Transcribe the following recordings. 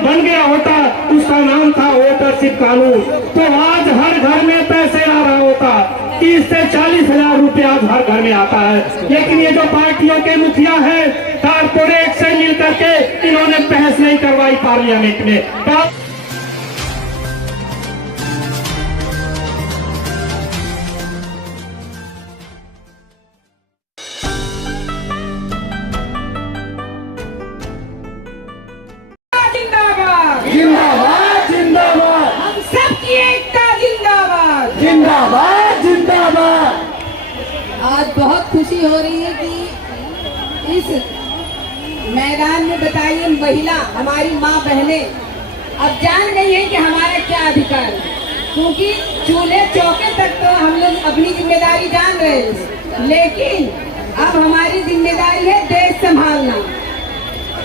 बन गया होता, उसका नाम था वोटरशिप कानून, तो आज हर घर में पैसे आ रहा होता। 30 से 40,000 रुपया आज हर घर में आता है। लेकिन ये जो पार्टियों के मुखिया है, कारपोरेट से मिलकर के इन्होंने बहस नहीं करवाई पार्लियामेंट में। जिंदाबाद जिंदाबाद, हम सबकी एकता जिंदाबाद जिंदाबाद जिंदाबाद। आज बहुत खुशी हो रही है कि इस मैदान में बताइए महिला हमारी माँ बहनें अब जान गई है कि हमारा क्या अधिकार है, क्योंकि चूल्हे चौके तक तो हम लोग अपनी जिम्मेदारी जान रहे हैं, लेकिन अब हमारी जिम्मेदारी है देश संभालना,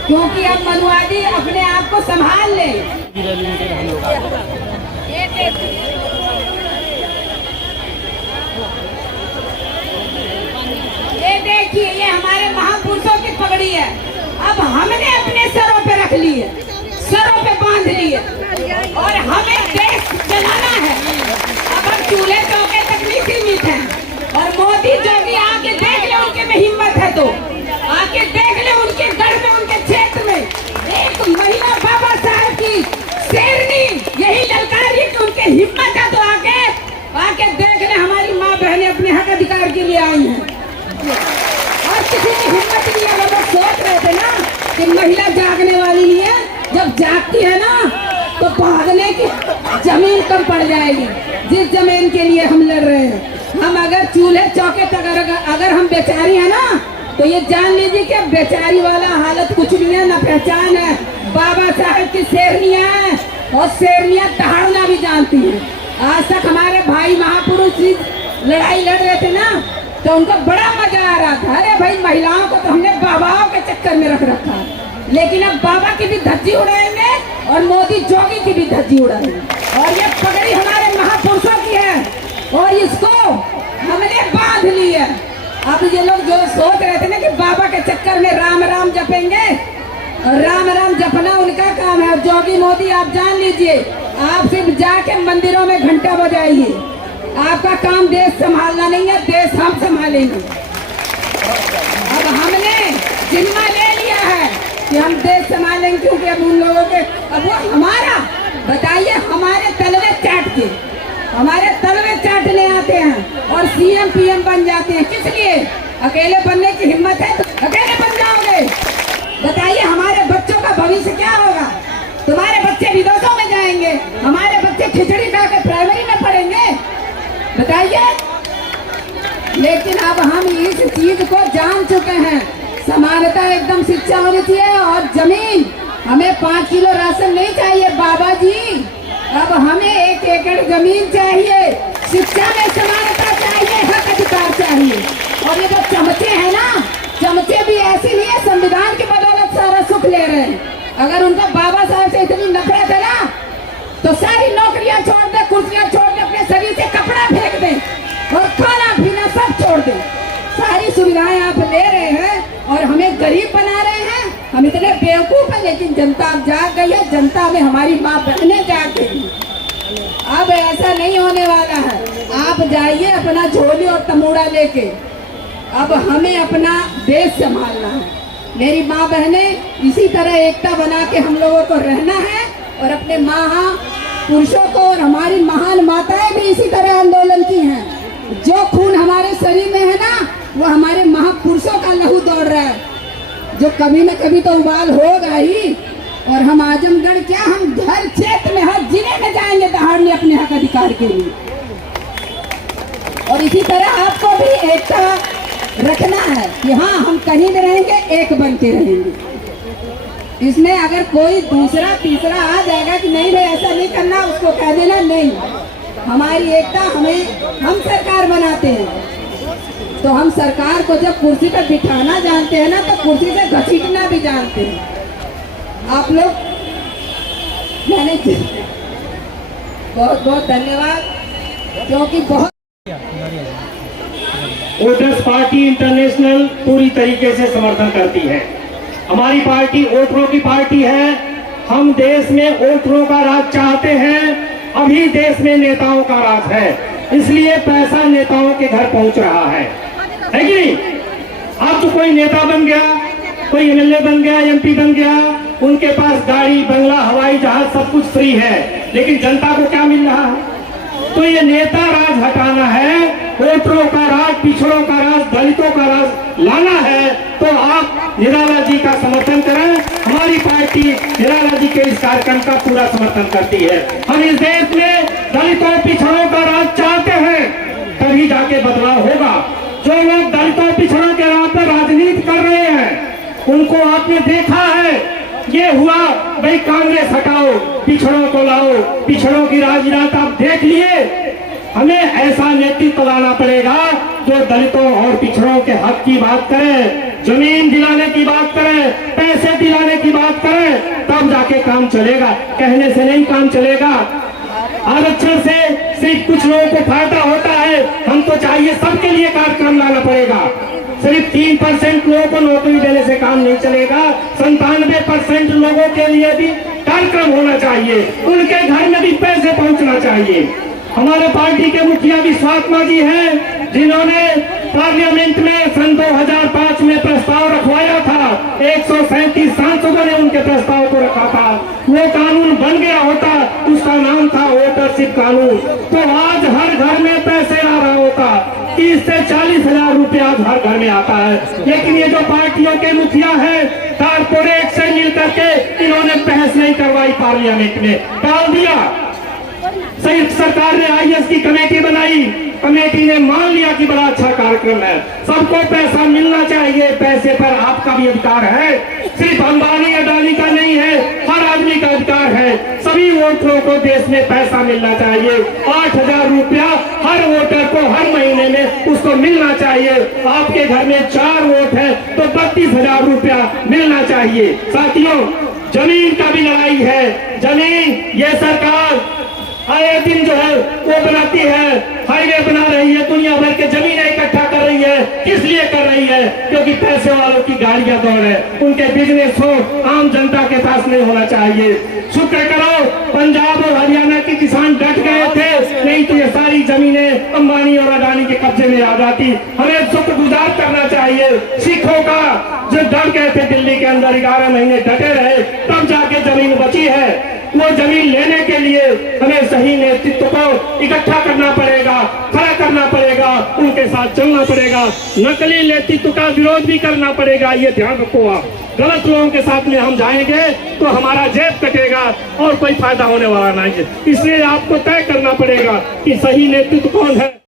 क्योंकि अब मनुवादी अपने आप को संभाल ले। ये देखिए, ये हमारे महापुरुषों की पगड़ी है, अब हमने अपने सरों पे रख ली है, सरों पे बांध ली है, और हमें देश चलाना है। अब हम चूल्हे चौके तक नहीं सीमित हैं, और मोदी जोगी आके देख ले उनके में हिम्मत है तो आके देख ले उनके घर में, उनके क्षेत्र में एक महिला बाबा साहब की शेरनी यही ललकार रही कि उनके हिम्मत है तो आके देख ले हमारी माँ बहनें अपने हक अधिकार के लिए आई हैं। और किसी की हिम्मत नहीं है। लोग सोच रहे थे ना कि महिला जागने वाली नहीं है, जब जागती है ना तो भागने की जमीन कम पड़ जाएगी। जिस जमीन के लिए हम लड़ रहे हैं, हम अगर चूल्हे चौके तक अगर हम बेचारी है ना, तो ये जान लीजिए कि बेचारी वाला हालत कुछ नहीं है, ना पहचान है। बाबा साहब की शेरनियां हैं, और शेरनियां दहाड़ना भी जानती हैं। आज तक हमारे भाई महापुरुष लड़ाई लड़ रहे थे ना, तो उनको बड़ा मजा आ रहा था। अरे भाई, महिलाओं को तो हमने बाबाओं के चक्कर में रख रखा है, लेकिन अब बाबा की भी धज्जी उड़ाएंगे और मोदी जोगी की भी धज्जी उड़ाएंगे। और ये पगड़ी हमारे महापुरुषों की है, और इसको हमने बांध ली है। अब ये लोग जो सोच रहे थे ना कि बाबा के चक्कर में राम राम जपेंगे, और राम राम जपना उनका काम है। जोगी मोदी आप जान लीजिए, आप सिर्फ जाके मंदिरों में घंटा बजाइए, आपका काम देश संभालना नहीं है, देश हम संभालेंगे। अब हमने जिम्मा ले लिया है कि हम देश संभालेंगे, क्योंकि अब उन लोगों के अब वो हमारा बताइए हमारे तलवे चाट के हमारे तलवे चाटने आते हैं और सीएम पीएम बन जाते हैं। किस लिए? अकेले बनने की हिम्मत है तो अकेले बन जाओगे। बताइए हमारे बच्चों का भविष्य क्या होगा? तुम्हारे बच्चे विदेशों में जाएंगे, हमारे बच्चे खिचड़ी खा के प्राइमरी में पढ़ेंगे, बताइए। लेकिन अब हम इस चीज को जान चुके हैं, समानता एकदम शिक्षा होनी चाहिए, और जमीन हमें 5 किलो राशन नहीं चाहिए बाबा जी, अब हमें 1 एकड़ जमीन चाहिए, शिक्षा में समानता चाहिए, हक अधिकार चाहिए। और ये जो चमचे हैं ना, चमचे भी ऐसे नहीं है, संविधान की बदौलत सारा सुख ले रहे हैं। अगर उनका बाबा साहब से इतनी नफरत है ना, तो सारी नौकरियां छोड़ दे, कुर्सियां छोड़ दे, अपने शरीर से कपड़ा फेंक दे, और खाना पीना सब छोड़ दे। सारी सुविधाएं आप ले रहे हैं और हमें गरीब बना रहे हैं। हम इतने बेवकूफ हैं, लेकिन जनता अब जाग गई है, जनता में हमारी माँ बहनें जाग गई। अब ऐसा नहीं होने वाला है। आप जाइए अपना झोली और तमूड़ा लेके, अब हमें अपना देश संभालना है। मेरी माँ बहनें, इसी तरह एकता बना के हम लोगों को रहना है, और अपने महापुरुषों को और हमारी महान माताएं भी इसी तरह आंदोलन की हैं। जो खून हमारे शरीर में है ना, वो हमारे महापुरुषों का लहू दौड़ रहा है, जो कभी न कभी तो उबाल होगा ही। और हम आजमगढ़ क्या, हम हर क्षेत्र में, हर जिले में जाएंगे दहाड़ने अपने हक अधिकार के लिए। और इसी तरह आपको भी एकता रखना है कि हाँ, हम कहीं भी रहेंगे, एक बन के रहेंगे। इसमें अगर कोई दूसरा तीसरा आ जाएगा कि नहीं भाई ऐसा नहीं करना, उसको कह देना नहीं। हमारी एकता, हम सरकार बनाते हैं, तो हम सरकार को जब कुर्सी पर बिठाना जानते हैं ना, तो कुर्सी से घसीटना भी जानते हैं। आप लोग, मैंने बहुत बहुत धन्यवाद, क्योंकि बहुत वोटर्स पार्टी इंटरनेशनल पूरी तरीके से समर्थन करती है। हमारी पार्टी वोटरों की पार्टी है, हम देश में वोटरों का राज चाहते हैं। अभी देश में नेताओं का राज है, इसलिए पैसा नेताओं के घर पहुंच रहा है कि नहीं? अब तो कोई नेता बन गया, कोई एमएलए बन गया, एमपी बन गया, उनके पास गाड़ी, बंगला, हवाई जहाज सब कुछ फ्री है, लेकिन जनता को क्या मिल रहा है? तो ये नेता राज हटाना है, वोटरों का राज, पिछड़ों का राज, दलितों का राज लाना है, तो आप निराला जी का समर्थन करें। हमारी पार्टी निराला जी के इस कार्यक्रम का पूरा समर्थन करती है। हम इस देश में दलितों पिछड़ों का राज चाहते हैं, तभी जाके बदलाव होगा। जो लोग दलितों पिछड़ों के राह पर राजनीति कर रहे हैं, उनको आपने देखा है, ये हुआ भाई कांग्रेस हटाओ, पिछड़ों को लाओ, पिछड़ों की राजनीति आप देख लिए। हमें ऐसा नेतृत्व लाना पड़ेगा जो दलितों और पिछड़ों के हक की बात करे, जमीन दिलाने की बात करे, पैसे दिलाने की बात करे, तब जाके काम चलेगा। कहने से नहीं काम चलेगा। आरक्षण से सिर्फ कुछ लोगों को फायदा होता है, हम तो चाहिए सबके लिए कार्यक्रम लाना पड़ेगा। सिर्फ 3% लोगों को नौकरी देने से काम नहीं चलेगा, 97% लोगों के लिए भी कार्यक्रम होना चाहिए, उनके घर में भी पैसे पहुंचना चाहिए। हमारे पार्टी के मुखिया विश्वात्मा जी हैं, जिन्होंने पार्लियामेंट में सन 2005 में प्रस्ताव रखवाया था, 137 सांसदों ने उनके प्रस्ताव को रखा था। वो कानून बन गया होता, उसका नाम था वोटरशिप कानून, तो आज हर घर में पैसे आ रहा होता। 30 से 40,000 रुपया आज हर घर में आता है। लेकिन ये जो पार्टियों के मुखिया हैं, कारपोरेट से मिलकर के इन्होंने बहस नहीं करवाई, पार्लियामेंट में टाल दिया। संयुक्त सरकार ने आईएएस की कमेटी बनाई, कमेटी ने मान लिया कि बड़ा अच्छा कार्यक्रम है, सबको पैसा मिलना चाहिए, पैसे पर आपका भी अधिकार है, सिर्फ अंबानी अडानी का नहीं है, हर आदमी का अधिकार है। सभी वोटरों को देश में पैसा मिलना चाहिए। 8,000 रुपया हर वोटर को हर महीने में उसको मिलना चाहिए। आपके घर में 4 वोट है तो 32,000 रुपया मिलना चाहिए। साथियों, जमीन का भी लड़ाई है। जमीन ये सरकार आए दिन जो है वो बनाती है, हाईवे बना रही है, दुनिया भर के जमीनें इकट्ठा कर रही है। किस लिए कर रही है? क्योंकि पैसे वालों की गाड़ियां दौड़ है, उनके बिजनेस हो, आम जनता के पास नहीं होना चाहिए। शुक्र करो पंजाब और हरियाणा के किसान डट गए थे, नहीं तो ये सारी जमीनें अंबानी और अडानी के कब्जे में आ जाती। हमें शुक्रगुजार करना चाहिए सिखों का, जो डर गए थे दिल्ली के अंदर, 11 महीने डटे रहे, तब जाके जमीन बची है। वो जमीन लेने के लिए हमें सही नेतृत्व को इकट्ठा करना पड़ेगा, खड़ा करना पड़ेगा, उनके साथ चलना पड़ेगा, नकली नेतृत्व का विरोध भी करना पड़ेगा। ये ध्यान रखो, आप गलत लोगों के साथ में हम जाएंगे तो हमारा जेब कटेगा और कोई फायदा होने वाला नहीं है। इसलिए आपको तय करना पड़ेगा कि सही नेतृत्व कौन है।